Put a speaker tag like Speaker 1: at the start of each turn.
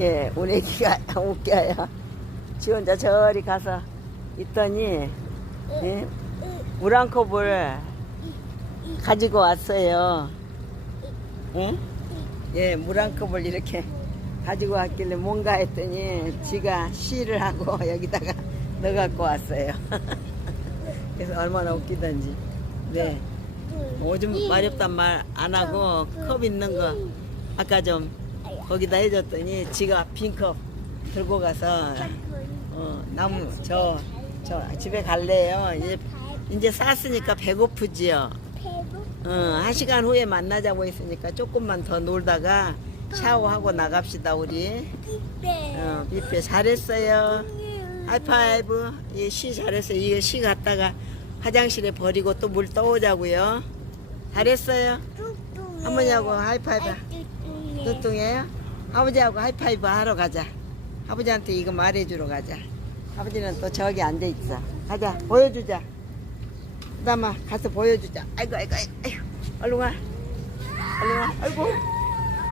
Speaker 1: 예, 우리 애기가 웃겨요. 지 혼자 저리 가서 있더니, 예, 물 한 컵을 가지고 왔어요. 예? 예, 물 한 컵을 이렇게 가지고 왔길래 뭔가 했더니 지가 시를 하고 여기다가 넣어갖고 왔어요. 그래서 얼마나 웃기던지. 네. 오줌 마렵단 말 안 하고 컵 있는 거 아까 좀 거기다 해줬더니 지가 빈컵 들고 가서 어, 나무 저, 저 집에 갈래요. 이제 이제 쌌으니까 배고프지요. 어, 한 시간 후에 만나자고 했으니까 조금만 더 놀다가 샤워하고 나갑시다 우리. 어, 뷔페 잘했어요. 하이파이브. 이시 잘했어요. 이거 시 갔다가 화장실에 버리고 또 물 떠오자고요. 잘했어요. 할머니하고 하이파이브. 뚱뚱해요? 아버지하고 하이파이브 하러 가자. 아버지한테 이거 말해주러 가자. 아버지는 또 저기 앉아 있어. 가자, 보여주자. 그다음에 가서 보여주자. 아이고, 아이고, 아이고. 얼른 와. 얼른 와. 아이고.